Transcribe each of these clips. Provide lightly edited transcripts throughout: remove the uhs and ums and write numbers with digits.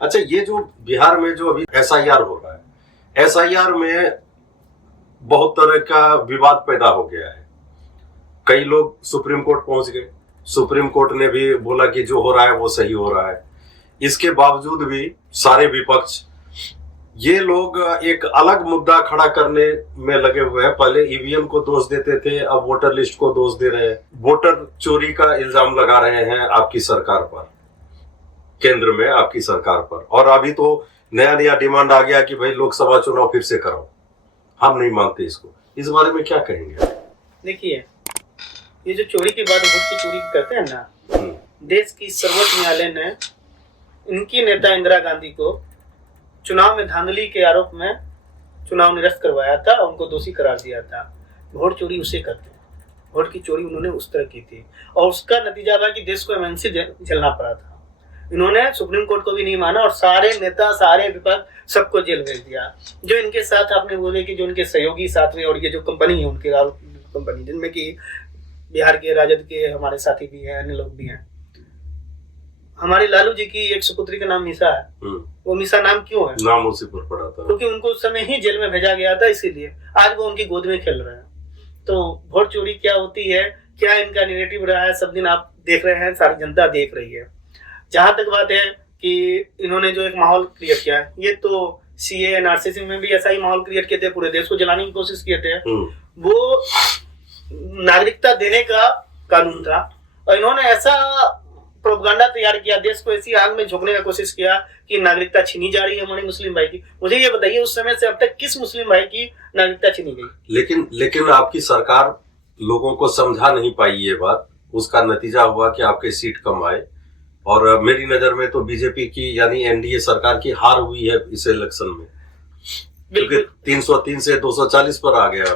अच्छा, ये जो बिहार में जो अभी एसआईआर हो रहा है, एसआईआर में बहुत तरह का विवाद पैदा हो गया है। कई लोग सुप्रीम कोर्ट पहुंच गए, सुप्रीम कोर्ट ने भी बोला कि जो हो रहा है वो सही हो रहा है। इसके बावजूद भी सारे विपक्ष, ये लोग एक अलग मुद्दा खड़ा करने में लगे हुए हैं। पहले ईवीएम को दोष देते थे, अब वोटर लिस्ट को दोष दे रहे हैं। वोटर चोरी का इल्जाम लगा रहे हैं आपकी सरकार पर, केंद्र में आपकी सरकार पर। और अभी तो नया नया डिमांड आ गया कि भाई लोकसभा चुनाव फिर से करो। हम नहीं मानते इसको। इस बारे में क्या कहेंगे? देखिए, ये जो चोरी की बात, वोट की चोरी करते हैं ना, देश की सर्वोच्च न्यायालय ने इनकी नेता इंदिरा गांधी को चुनाव में धांधली के आरोप में चुनाव निरस्त करवाया था और उनको दोषी करार दिया था। वोट चोरी उसे करते हैं, वोट की चोरी उन्होंने उस तरह की थी और उसका नतीजा था कि देश को एमएनसी झेलना पड़ा था। इन्होंने सुप्रीम कोर्ट को भी नहीं माना और सारे नेता, सारे विपक्ष सबको जेल भेज दिया। जो इनके साथ आपने बोले कि जो उनके सहयोगी साथ में, और ये जो कंपनी है उनके कंपनी, जिनमें कि बिहार के राजद के हमारे साथी भी हैं, अन्य लोग भी हैं। हमारे लालू जी की एक सुपुत्री का नाम मीसा है। वो मीसा नाम क्यों है? नाम उसी पर पड़ा था क्योंकि उनको उस समय ही जेल में भेजा गया था, इसीलिए आज वो उनकी गोद में खेल रहे हैं। तो वोट चोरी क्या होती है, क्या इनका नेगेटिव रहा है, सब दिन आप देख रहे हैं, सारी जनता देख रही है। जहां तक बात है कि इन्होंने जो एक माहौल क्रिएट किया है, ये तो सीए एनआरसी में भी ऐसा ही माहौल क्रिएट किए थे, पूरे देश को जलाने की कोशिश किए थे। वो नागरिकता देने का कानून था और इन्होंने ऐसा प्रोपगंडा तैयार किया, देश को ऐसी आग में झोंकने का कोशिश किया कि नागरिकता छीनी जा रही है हमारे मुस्लिम भाई की। मुझे ये बताइए, उस समय से अब तक किस मुस्लिम भाई की नागरिकता छीनी गई? लेकिन आपकी सरकार लोगों को समझा नहीं पाई ये बात। उसका नतीजा हुआ कि आपके सीट कम आए और मेरी नजर में तो बीजेपी की यानी एनडीए सरकार की हार हुई है इस इलेक्शन में। बिल्कुल 303 से 240 पर आ गया।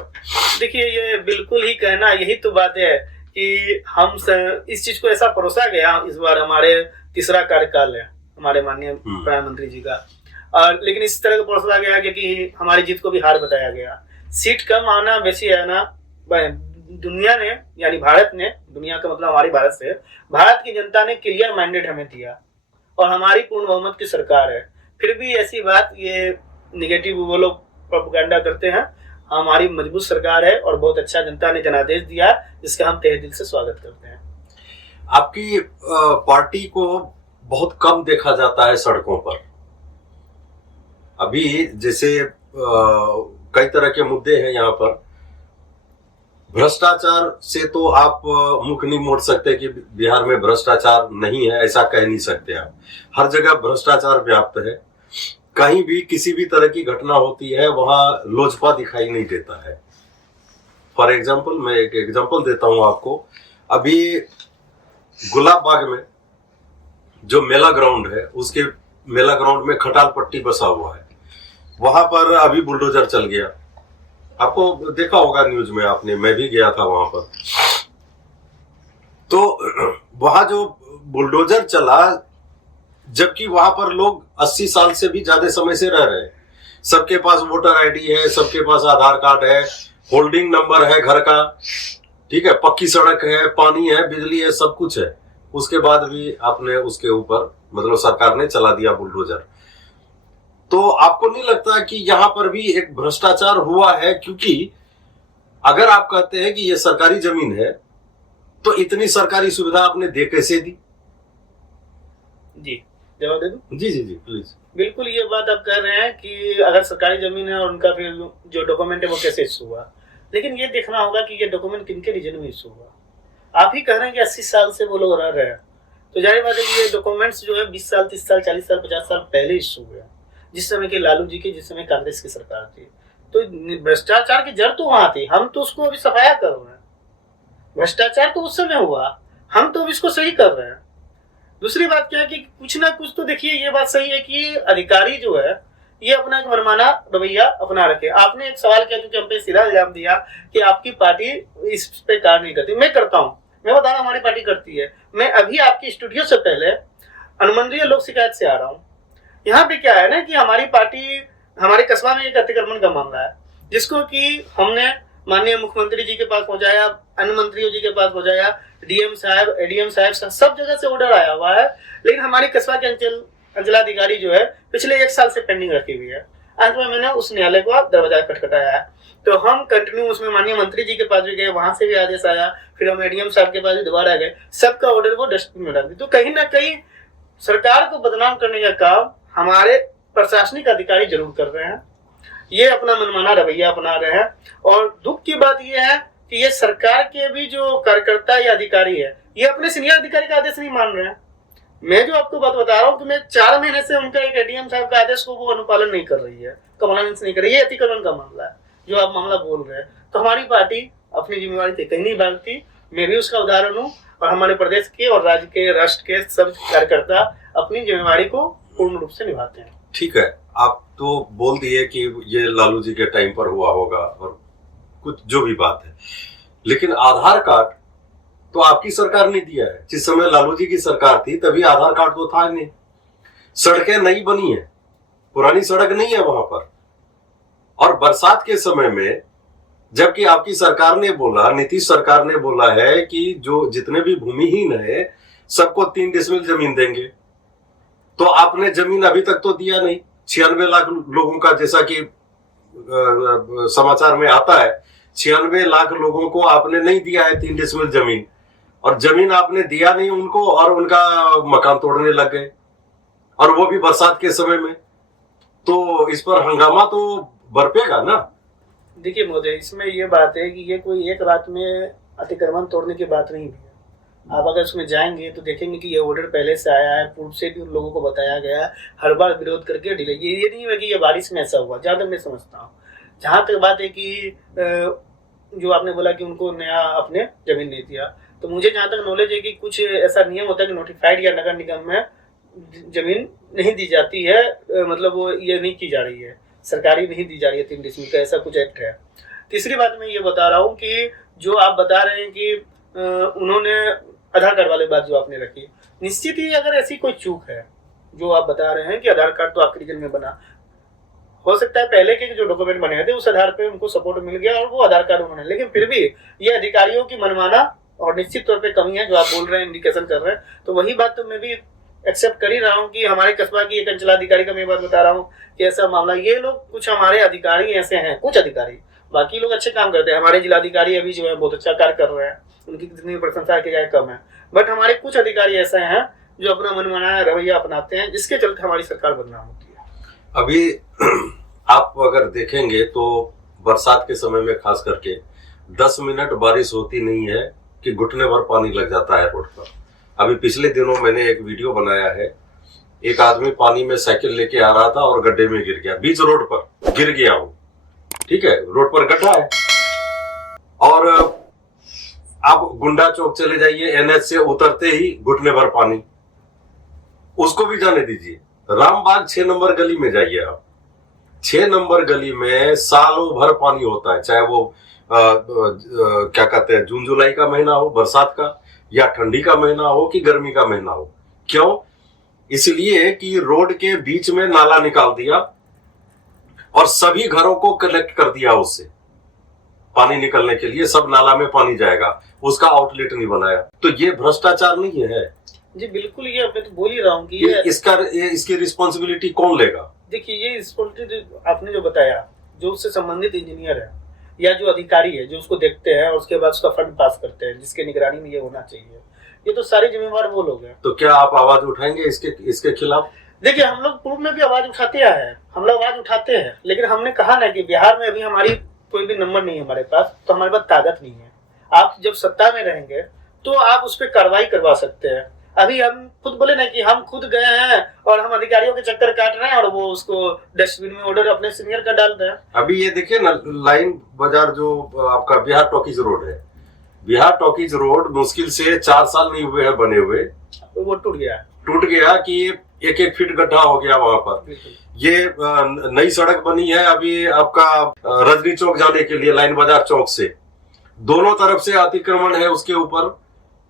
देखिए, ये बिल्कुल ही कहना, यही तो बात है कि हम इस चीज को ऐसा परोसा गया। इस बार हमारे तीसरा कार्यकाल है हमारे माननीय प्रधानमंत्री जी का, और लेकिन इस तरह का परोसा गया कि हमारी जीत को भी हार बताया गया। सीट कम आना बेसी आना, दुनिया ने, यानी भारत ने, दुनिया का मतलब हमारी भारत से, भारत की जनता ने क्लियर माइंडेड हमें दिया और हमारी पूर्ण बहुमत की सरकार है। फिर भी ऐसी बात, ये निगेटिव वो लोग प्रोपेगेंडा करते हैं। हमारी मजबूत सरकार है और बहुत अच्छा जनता ने जनादेश दिया, जिसका हम तहे दिल से स्वागत करते हैं। आपकी पार्टी को बहुत कम देखा जाता है सड़कों पर। अभी जैसे कई तरह के मुद्दे हैं यहाँ पर। भ्रष्टाचार से तो आप मुख नहीं मोड़ सकते कि बिहार में भ्रष्टाचार नहीं है, ऐसा कह नहीं सकते आप। हर जगह भ्रष्टाचार व्याप्त है। कहीं भी किसी भी तरह की घटना होती है वहां लोजपा दिखाई नहीं देता है। फॉर एग्जाम्पल, मैं एक एग्जाम्पल देता हूं आपको। अभी गुलाब बाग में जो मेला ग्राउंड है, उसके मेला ग्राउंड में खटाल पट्टी बसा हुआ है। वहां पर अभी बुलडोजर चल गया। आपको देखा होगा न्यूज में आपने, मैं भी गया था वहां पर। तो वहां जो बुलडोजर चला, जबकि वहां पर लोग 80 साल से भी ज्यादा समय से रह रहे हैं। सबके पास वोटर आईडी है, सबके पास आधार कार्ड है, होल्डिंग नंबर है घर का, ठीक है, पक्की सड़क है, पानी है, बिजली है, सब कुछ है। उसके बाद भी आपने उसके ऊपर, मतलब सरकार ने चला दिया बुलडोजर। तो आपको नहीं लगता कि यहाँ पर भी एक भ्रष्टाचार हुआ है? क्योंकि अगर आप कहते हैं कि ये सरकारी जमीन है, तो इतनी सरकारी सुविधा आपने दे कैसे दी? जी, जवाब दे दूं? जी जी जी प्लीज। बिल्कुल, ये बात आप कह रहे हैं कि अगर सरकारी जमीन है और उनका फिर जो डॉक्यूमेंट है वो कैसे इश्यू हुआ, लेकिन ये देखना होगा कि ये डॉक्यूमेंट किनके रीजन में इश्यू हुआ। आप ही कह रहे हैं कि 80 साल से वो लोग रह रहे हैं, तो जाहिर बात है कि ये डॉक्यूमेंट्स जो है 20 साल, 30 साल, 40 साल, 50 साल पहले इश्यू हुए, जिस समय के लालू जी की, जिस समय कांग्रेस की सरकार थी। तो भ्रष्टाचार की जड़ तो वहां थी, हम तो उसको अभी सफाया कर रहे हैं। भ्रष्टाचार तो उस समय हुआ, हम तो इसको सही कर रहे हैं। दूसरी बात क्या है कि कुछ ना कुछ तो देखिए, ये बात सही है कि अधिकारी जो है ये अपना एक मनमाना रवैया अपना रखे। आपने एक सवाल किया, क्योंकि हम पे सीधा इल्जाम दिया कि आपकी पार्टी इस पे कार्य नहीं करती। मैं करता हूँ, मैं बता रहा हूँ, हमारी पार्टी करती है। मैं अभी आपकी स्टूडियो से पहले अनुमंडलीय लोक शिकायत से आ रहा हूँ। यहाँ पे क्या है ना कि हमारी पार्टी, हमारे कस्बा में एक अतिक्रमण का मामला है, जिसको कि हमने माननीय मुख्यमंत्री जी के पास पहुंचाया, अन्य मंत्रियों जी के पास पहुंचाया, डीएम साहब, एडीएम साहब, सब जगह से ऑर्डर आया हुआ है, लेकिन हमारी कस्बा के अंचल अंचलाधिकारी जो है पिछले 1 साल से पेंडिंग रखी हुई है। अंत में मैंने उस न्यायालय को दरवाजा खटखटाया है, तो हम कंटिन्यू उसमें माननीय मंत्री जी के पास भी गए, वहां से भी आदेश आया, फिर हम एडीएम साहब के पास भी दोबारा गए, सबका ऑर्डर वो डस्टबिन में डाल दी। तो कहीं ना कहीं सरकार को बदनाम करने का काम हमारे प्रशासनिक अधिकारी जरूर कर रहे हैं, ये अपना मनमाना रवैया अपना रहे हैं। और दुख की बात यह है कि ये सरकार के भी जो कार्यकर्ता या अधिकारी है, ये अपने सीनियर अधिकारी का आदेश नहीं मान रहे हैं। मैं जो आपको बात बता रहा हूँ कि मैं 4 महीने से उनका एक एडीएम साहब का आदेश को वो अनुपालन नहीं कर रही है, कम्प्लायंस नहीं कर रही है। ये अतिक्रमण का मामला है जो आप मामला बोल रहे हैं। तो हमारी पार्टी अपनी जिम्मेवारी से कहीं नहीं भागती, मैं भी उसका उदाहरण हूँ, और हमारे प्रदेश के और राज्य के राष्ट्र के सब कार्यकर्ता अपनी जिम्मेवारी को पूर्ण रूप से निभाते हैं। ठीक है, आप तो बोल दिए कि ये लालू जी के टाइम पर हुआ होगा और कुछ जो भी बात है, लेकिन आधार कार्ड तो आपकी सरकार ने दिया है। जिस समय लालू जी की सरकार थी तभी आधार कार्ड तो था नहीं, सड़कें नई बनी है, पुरानी सड़क नहीं है वहां पर। और बरसात के समय में जबकि आपकी सरकार ने बोला, नीतीश सरकार ने बोला है कि जो जितने भी भूमिहीन है सबको 3 डिसमिल जमीन देंगे, तो आपने जमीन अभी तक तो दिया नहीं। 96 लाख लोगों का, जैसा कि समाचार में आता है, 96 लाख लोगों को आपने नहीं दिया है 3 डिसमिल जमीन, और जमीन आपने दिया नहीं उनको और उनका मकान तोड़ने लग गए, और वो भी बरसात के समय में। तो इस पर हंगामा तो बरपेगा ना। देखिए महोदय, इसमें ये बात है कि ये कोई एक रात में अतिक्रमण तोड़ने की बात नहीं है। आप अगर उसमें जाएंगे तो देखेंगे कि ये ऑर्डर पहले से आया है, पूर्व से भी उन लोगों को बताया गया है, हर बार विरोध करके डिले। ये नहीं है कि ये बारिश में ऐसा हुआ, जहाँ तक मैं समझता हूँ। जहाँ तक बात है कि जो आपने बोला कि उनको नया अपने जमीन नहीं दिया, तो मुझे जहाँ तक नॉलेज है कि कुछ ऐसा नियम होता है कि नोटिफाइड या नगर निगम में जमीन नहीं दी जाती है, मतलब वो ये नहीं की जा रही है, सरकारी नहीं दी जा रही है 3 डिसमिल का, ऐसा कुछ एक्ट है। तीसरी बात मैं ये बता रहा हूँ कि जो आप बता रहे हैं कि उन्होंने आधार कार्ड वाली बात जो आपने रखी, निश्चित ही अगर ऐसी कोई चूक है जो आप बता रहे हैं कि आधार कार्ड तो आपके रीजन में बना, हो सकता है पहले के जो डॉक्यूमेंट बने थे उस आधार पे उनको सपोर्ट मिल गया और वो आधार कार्ड उन्होंने, लेकिन फिर भी ये अधिकारियों की मनमाना और निश्चित तौर पे कमी है जो आप बोल रहे हैं, इंडिकेशन कर रहे हैं। तो वही बात तो मैं भी एक्सेप्ट कर ही रहा हूँ कि हमारे कस्बा की एक अंचलाधिकारी का मैं बात बता रहा हूँ कि ऐसा मामला, ये लोग कुछ हमारे अधिकारी ऐसे हैं, कुछ अधिकारी, बाकी लोग अच्छे काम करते हैं। हमारे जिलाधिकारी अभी जो है बहुत अच्छा कार्य कर रहे हैं, उनकी कितनी प्रशंसा की जाए कम है, बट हमारे कुछ अधिकारी ऐसे हैं जो अपना मनमाना रवैया अपनाते हैं, जिसके चलते हमारी सरकार बदनाम होती है। अभी आप अगर देखेंगे तो बरसात के समय में खास करके 10 मिनट बारिश होती नहीं है कि घुटने भर पानी लग जाता है रोड पर। अभी पिछले दिनों मैंने एक वीडियो बनाया है, एक आदमी पानी में साइकिल लेके आ रहा था और गड्ढे में गिर गया, बीच रोड पर गिर गया वो, ठीक है, रोड पर गड्ढा है। और आप गुंडा चौक चले जाइए, एनएच से उतरते ही घुटने भर पानी, उसको भी जाने दीजिए। रामबाग 6 नंबर गली में जाइए आप, 6 नंबर गली में सालों भर पानी होता है, चाहे वो क्या कहते हैं जून जुलाई का महीना हो, बरसात का, या ठंडी का महीना हो कि गर्मी का महीना हो। क्यों? इसलिए कि रोड के बीच में नाला निकाल दिया और सभी घरों को कलेक्ट कर दिया, उससे पानी निकलने के लिए सब नाला में पानी जाएगा, उसका आउटलेट नहीं बनाया। तो ये भ्रष्टाचार नहीं है जी? बिल्कुल, ये मैं तो बोल ही रहा हूँ कि ये इसकी रिस्पॉन्सिबिलिटी कौन लेगा? देखिए, ये रिस्पॉन्सिबिलिटी आपने जो बताया, जो उससे संबंधित इंजीनियर है या जो अधिकारी है जो उसको देखते हैं और उसके बाद उसका फंड पास करते हैं, जिसके निगरानी में ये होना चाहिए, ये तो सारे जिम्मेवार वो लोग हैं। तो क्या आप आवाज उठाएंगे इसके खिलाफ? देखिए, हम लोग पूर्व में भी आवाज उठाते आए हैं, हम लोग आवाज उठाते हैं, लेकिन हमने कहा ना कि बिहार में अभी हमारी कोई भी नंबर नहीं है हमारे पास, तो हमारे पास ताकत नहीं है। आप जब सत्ता में रहेंगे तो आप उस पर कार्रवाई करवा सकते हैं। अभी हम खुद बोले ना कि हम खुद गए हैं और हम अधिकारियों के चक्कर काट रहे हैं और वो उसको डस्टबिन में ऑर्डर अपने सीनियर का डाल रहे हैं। अभी ये देखिए ना, लाइन बाजार जो आपका बिहार टॉकीज रोड है, बिहार टॉकीज रोड मुश्किल से 4 साल नहीं हुए हैं बने हुए, वो टूट गया कि 1-1 फीट गड्ढा हो गया वहां पर। ये नई सड़क बनी है अभी आपका रजनी चौक जाने के लिए, लाइन बाजार चौक से दोनों तरफ से अतिक्रमण है उसके ऊपर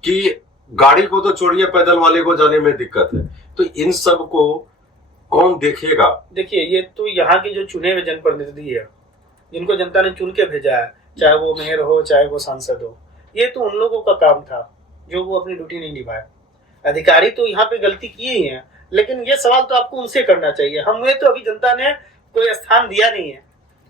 कि गाड़ी को तो छोड़िए, पैदल वाले को जाने में दिक्कत है। तो इन सब को कौन देखेगा? देखिए, ये तो यहाँ के जो चुने हुए जनप्रतिनिधि है, जिनको जनता ने चुन के भेजा है, चाहे वो मेयर हो चाहे वो सांसद हो, ये तो उन लोगों का काम था जो वो अपनी ड्यूटी नहीं निभाए। अधिकारी तो यहाँ पे गलती किए ही हैं, लेकिन ये सवाल तो आपको उनसे करना चाहिए। हमें तो अभी जनता ने कोई स्थान दिया नहीं है,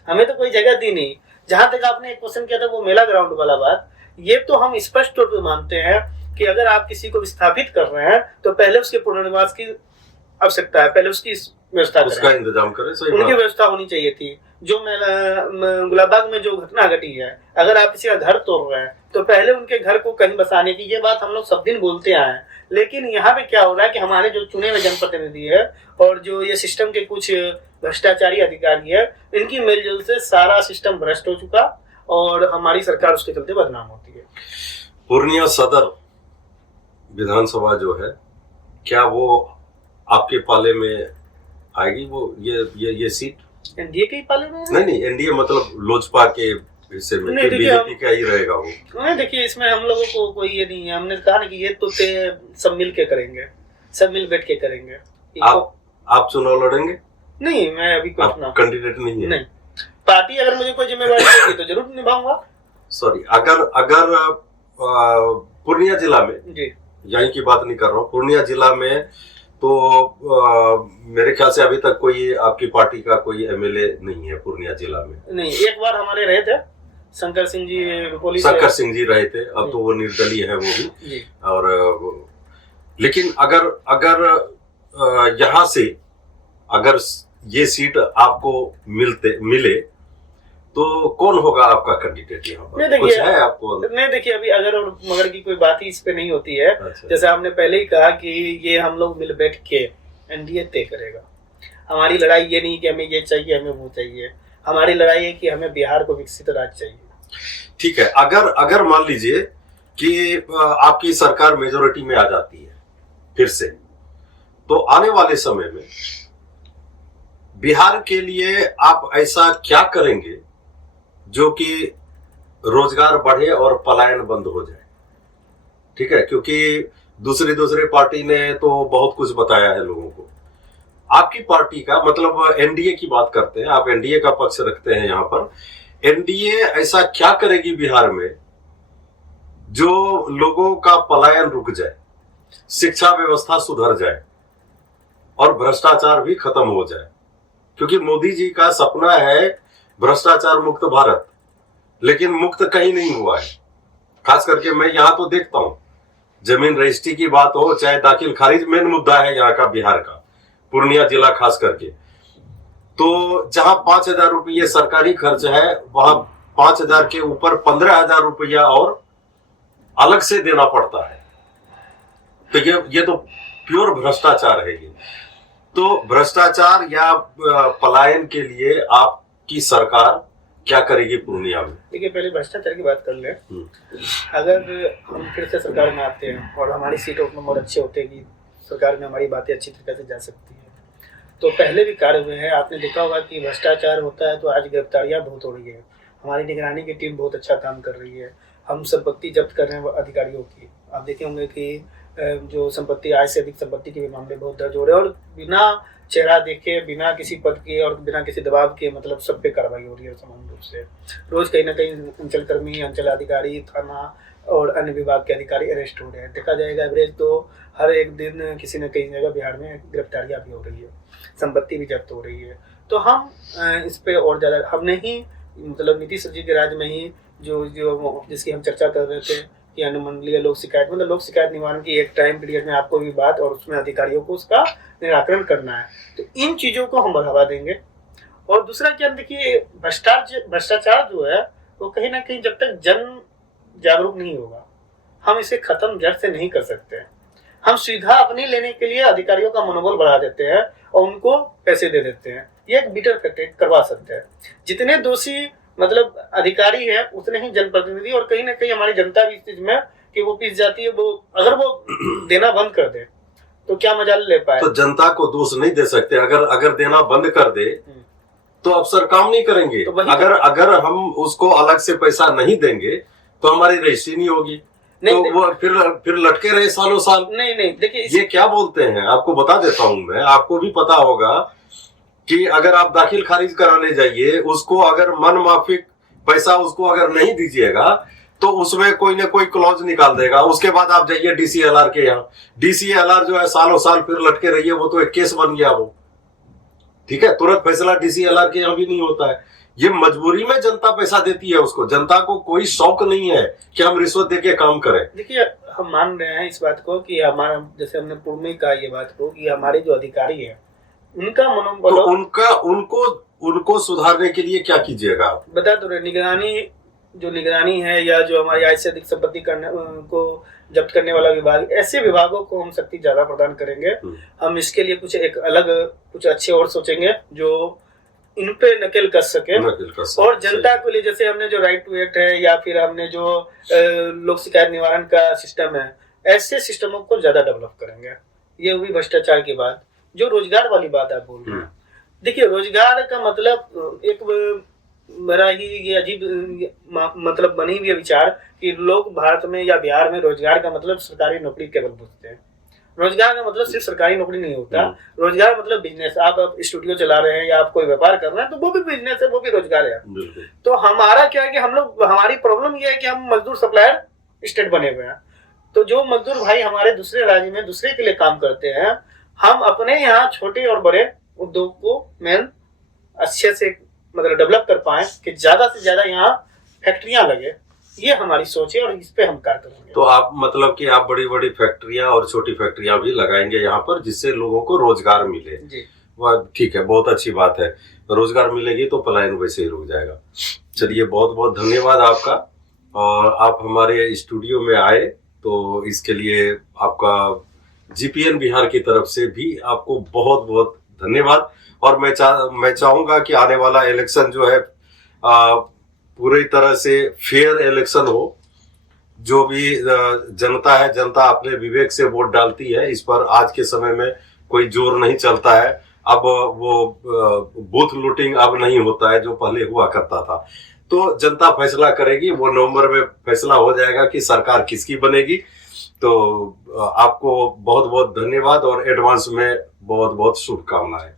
हमें तो कोई जगह दी नहीं। जहां तक आपने एक क्वेश्चन किया था वो मेला ग्राउंड वाला बात, ये तो हम स्पष्ट तौर पर मानते हैं कि अगर आप किसी को विस्थापित कर रहे हैं तो पहले उसके पुनर्निवास की आवश्यकता है, पहले उसकी व्यवस्था उसका इंतजाम करें। सही उनकी बात। व्यवस्था होनी चाहिए थी। जो गुलाबबाग में जो घटना घटी है, अगर आप किसी का घर तोड़ रहे हैं तो पहले उनके घर को कहीं बसाने की, ये बात हम लोग सब दिन बोलते आए हैं। लेकिन यहाँ पे क्या हो रहा है कि हमारे जो चुने हुए जनप्रतिनिधि है और जो ये सिस्टम के कुछ भ्रष्टाचारी अधिकारी है, इनकी मेलजोल से सारा सिस्टम भ्रष्ट हो चुका और हमारी सरकार उसके चलते बदनाम होती है। पूर्णिया सदर विधानसभा जो है, क्या वो आपके पाले में आएगी? वो ये सीट एनडीए के ही पाले में है? नहीं, एनडीए मतलब लोजपा के हिस्से में, नहीं, देखिए, बीजेपी का ही रहेगा वो। नहीं, देखिए, इसमें हम लोगों को कोई ये नहीं है। हमने कहा ना कि ये तो सब मिल के करेंगे, सब मिल बैठ के करेंगे। आप चुनाव लड़ेंगे? नहीं, मैं अभी कुछ ना कैंडिडेट नहीं है। नहीं, पार्टी अगर मुझे कोई जिम्मेवारी देगी तो जरूर निभाऊंगा। सॉरी, अगर पूर्णिया जिला में जी, यहीं की बात नहीं कर रहा हूँ, पूर्णिया जिला में तो मेरे ख्याल से अभी तक कोई आपकी पार्टी का कोई एमएलए नहीं है पूर्णिया जिला में। नहीं, एक बार हमारे रहे थे शंकर सिंह जी, शंकर सिंह जी रहे थे, अब तो वो निर्दलीय है वो भी। और लेकिन अगर यहाँ से अगर ये सीट आपको मिले तो कौन होगा आपका कैंडिडेट यहाँ पर? कुछ है आपको? नहीं, देखिए, अभी अगर और मगर की कोई बात ही इस पे नहीं होती है। अच्छा। जैसे हमने पहले ही कहा कि ये हम लोग मिल बैठ के एनडीए तय करेगा। हमारी लड़ाई ये नहीं कि हमें ये चाहिए, हमें वो चाहिए। हमारी लड़ाई है कि हमें बिहार को विकसित राज्य चाहिए। ठीक है, अगर मान लीजिए कि आपकी सरकार मेजोरिटी में आ जाती है फिर से, तो आने वाले समय में बिहार के लिए आप ऐसा क्या करेंगे जो कि रोजगार बढ़े और पलायन बंद हो जाए? ठीक है, क्योंकि दूसरी पार्टी ने तो बहुत कुछ बताया है लोगों को। आपकी पार्टी का मतलब एनडीए की बात करते हैं, आप एनडीए का पक्ष रखते हैं यहाँ पर। एनडीए ऐसा क्या करेगी बिहार में जो लोगों का पलायन रुक जाए, शिक्षा व्यवस्था सुधर जाए और भ्रष्टाचार भी खत्म हो जाए? क्योंकि मोदी जी का सपना है भ्रष्टाचार मुक्त भारत, लेकिन मुक्त कहीं नहीं हुआ है। खास करके मैं यहाँ तो देखता हूं, जमीन रजिस्ट्री की बात हो चाहे दाखिल खारिज, मेन मुद्दा है यहाँ का, बिहार का, पूर्णिया जिला खास करके। तो जहां 5,000 रुपये सरकारी खर्च है, वहां 5,000 के ऊपर 15,000 रुपया और अलग से देना पड़ता है। तो ये तो प्योर भ्रष्टाचार है ये। तो भ्रष्टाचार या पलायन के लिए आपकी सरकार क्या करेगी पूर्णिया में? देखिए, पहले भ्रष्टाचार की बात कर ले। अगर हम फिर से सरकार में आते हैं और हमारी सीट ऑफ नंबर अच्छे होते हैं कि सरकार में हमारी बातें अच्छी तरीके से जा सकती है, तो पहले भी कार्य हुए हैं। आपने देखा होगा कि भ्रष्टाचार होता है तो आज गिरफ्तारियां बहुत हो रही है। हमारी निगरानी की टीम बहुत अच्छा काम कर रही है। हम संपत्ति जब्त कर रहे हैं अधिकारियों की। आप देखे होंगे कि जो संपत्ति, आय से अधिक संपत्ति के भी मामले बहुत दर्ज हो रहे हैं और बिना चेहरा देखे, बिना किसी पद के और बिना किसी दबाव के, मतलब सब पे कार्रवाई हो रही है समान रूप से। रोज कहीं ना कहीं अंचल कर्मी, अंचल अधिकारी, थाना और अन्य विभाग के अधिकारी अरेस्ट हो रहे हैं। देखा जाएगा एवरेज तो हर एक दिन किसी न कहीं जगह बिहार में गिरफ्तारियां भी हो रही है, संपत्ति भी जब्त हो रही है। तो हम इस पे और ज्यादा, हमने ही मतलब नीतीश जी के राज्य में ही जो जिसकी हम चर्चा कर रहे थे कि अनुमंडलीय लोक शिकायत, मतलब लोक शिकायत निवारण की एक टाइम पीरियड में आपको भी बात और उसमें अधिकारियों को उसका निराकरण करना है। तो इन चीजों को हम बढ़ावा देंगे। और दूसरा क्या, देखिए, भ्रष्टाचार जो है वो कहीं ना कहीं जब तक जन जागरूक नहीं होगा, हम इसे खत्म जड़ से नहीं कर सकते हैं। हम सुविधा अपनी लेने के लिए अधिकारियों का मनोबल बढ़ा देते हैं और उनको पैसे दे देते हैं। ये एक बीटर फैक्ट करवा सकते हैं। जितने दोषी मतलब अधिकारी है उतने ही जनप्रतिनिधि, और कहीं ना कहीं हमारी जनता भी इस चीज में कि वो पिस जाती है। वो अगर वो देना बंद कर दे तो क्या मजाल ले पाए? तो जनता को दोष नहीं दे सकते। अगर देना बंद कर दे तो अफसर काम नहीं करेंगे। तो अगर हम उसको अलग से पैसा नहीं देंगे तो हमारी रजिस्ट्री नहीं होगी। तो वो फिर लटके रहे सालों साल। नहीं, देखिए, ये क्या बोलते हैं, आपको बता देता हूं मैं, आपको भी पता होगा कि अगर आप दाखिल खारिज कराने जाइए, उसको अगर मन माफिक पैसा उसको अगर नहीं दीजिएगा तो उसमें कोई ना कोई क्लॉज निकाल देगा। उसके बाद आप जाइए डीसीएलआर के यहाँ, डीसीएलआर जो है सालों साल फिर लटके रही है, वो तो एक केस बन गया वो। ठीक है, तुरंत फैसला डीसीएलआर के यहाँ भी नहीं होता है। ये मजबूरी में जनता पैसा देती है उसको, जनता को कोई शौक नहीं है कि हम रिश्वत देके काम करें। देखिए, हम मान रहे हैं इस बात को कि हमारा, जैसे हमने पूर्व में कहा ये बात को, कि हमारे जो अधिकारी हैं उनका मनोबल, तो उनको सुधारने के लिए क्या कीजिएगा आप? बता दो, निगरानी है या जो हमारी आय से अधिक संपत्ति को जब्त करने वाला विभाग, ऐसे विभागों को हम शक्ति ज्यादा प्रदान करेंगे। हम इसके लिए कुछ अच्छे और सोचेंगे जो इन पे नकेल कस सके। और जनता के लिए, जैसे हमने जो राइट टू एक्ट है या फिर हमने जो लोक शिकायत निवारण का सिस्टम है, ऐसे सिस्टमों को ज्यादा डेवलप करेंगे। ये हुई भ्रष्टाचार की बात। जो रोजगार वाली बात आप बोल रहे हैं, देखिए रोजगार का मतलब एक बड़ा ही ये अजीब मतलब बनी हुई विचार कि लोग भारत में या बिहार में रोजगार का मतलब सरकारी नौकरी केवल पूछते हैं। रोजगार का मतलब सिर्फ सरकारी नौकरी नहीं होता। रोजगार मतलब बिजनेस। आप स्टूडियो चला रहे हैं या आप कोई व्यापार कर रहे हैं तो वो भी बिजनेस है, वो भी रोजगार है। तो हमारा क्या है कि हमारी प्रॉब्लम ये है कि हम मजदूर सप्लायर स्टेट बने हुए हैं। तो जो मजदूर भाई हमारे दूसरे राज्य में दूसरे के लिए काम करते हैं, हम अपने यहाँ छोटे और बड़े उद्योग को मेन अच्छे से मतलब डेवलप कर पाए कि ज्यादा से ज्यादा यहाँ फैक्ट्रियां लगे। ये हमारी सोच है और इस पे हम कार्य करेंगे। तो आप मतलब कि आप बड़ी बड़ी फैक्ट्रियां और छोटी फैक्ट्रियां भी लगाएंगे यहाँ पर, जिससे लोगों को रोजगार मिले जी। वह ठीक है, बहुत अच्छी बात है। रोजगार मिलेगी तो पलायन वैसे ही रुक जाएगा। चलिए, बहुत बहुत धन्यवाद आपका। और आप हमारे स्टूडियो में आए तो इसके लिए आपका जीपीएन बिहार की तरफ से भी आपको बहुत बहुत धन्यवाद। और मैं चाहूंगा कि आने वाला इलेक्शन जो है पूरी तरह से फेयर इलेक्शन हो। जो भी जनता है, जनता अपने विवेक से वोट डालती है। इस पर आज के समय में कोई जोर नहीं चलता है। अब वो बूथ लूटिंग अब नहीं होता है जो पहले हुआ करता था। तो जनता फैसला करेगी, वो नवंबर में फैसला हो जाएगा कि सरकार किसकी बनेगी। तो आपको बहुत बहुत धन्यवाद और एडवांस में बहुत बहुत शुभकामनाएं।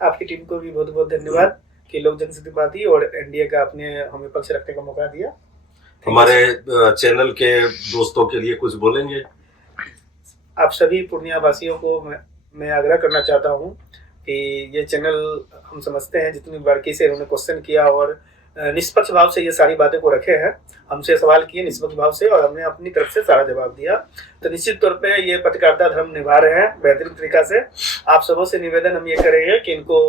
आपकी टीम को भी बहुत बहुत धन्यवाद कि लोक जनशक्ति पार्टी और एनडीए का आपने हमें पक्ष रखने का मौका दिया। हमारे चैनल के दोस्तों के लिए कुछ बोलेंगे? आप सभी पूर्णिया वासियों को मैं आग्रह करना चाहता हूं कि ये चैनल, हम समझते हैं जितनी बारीकी से उन्होंने क्वेश्चन किया और निष्पक्ष भाव से ये सारी बातें को रखे हैं, हमसे सवाल किए निष्पक्ष भाव से और हमने अपनी तरफ से सारा जवाब दिया। तो निश्चित तौर पे ये पत्रकारिता धर्म निभा रहे हैं बेहतरीन तरीका से। आप सबों से निवेदन हम ये करेंगे कि इनको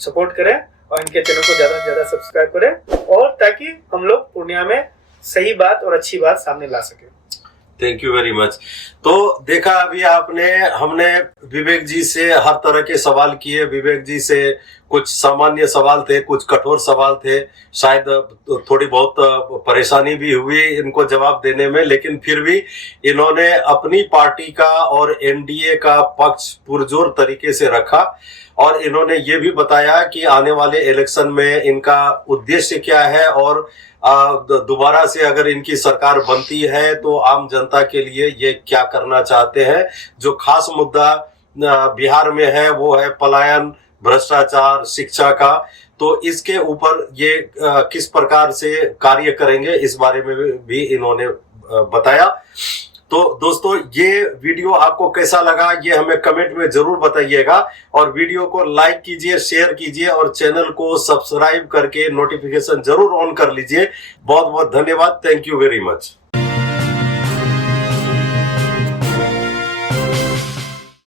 सपोर्ट करें और इनके चैनल को ज्यादा से ज्यादा सब्सक्राइब करें, और ताकि हम लोग पूर्णिया में सही बात और अच्छी बात सामने ला सके। Thank you very much. तो देखा अभी हमने विवेक जी से हर तरह के सवाल किए। विवेक जी से कुछ सामान्य सवाल थे, कुछ कठोर सवाल थे, शायद थोड़ी बहुत परेशानी भी हुई इनको जवाब देने में, लेकिन फिर भी इन्होंने अपनी पार्टी का और एनडीए का पक्ष पुरजोर तरीके से रखा। और इन्होंने ये भी बताया कि आने वाले इलेक्शन में इनका उद्देश्य क्या है और दोबारा से अगर इनकी सरकार बनती है तो आम जनता के लिए ये क्या करना चाहते हैं। जो खास मुद्दा बिहार में है वो है पलायन, भ्रष्टाचार, शिक्षा का। तो इसके ऊपर ये किस प्रकार से कार्य करेंगे इस बारे में भी इन्होंने बताया। तो दोस्तों, ये वीडियो आपको कैसा लगा ये हमें कमेंट में जरूर बताइएगा। और वीडियो को लाइक कीजिए, शेयर कीजिए और चैनल को सब्सक्राइब करके नोटिफिकेशन जरूर ऑन कर लीजिए। बहुत बहुत धन्यवाद। Thank you very much.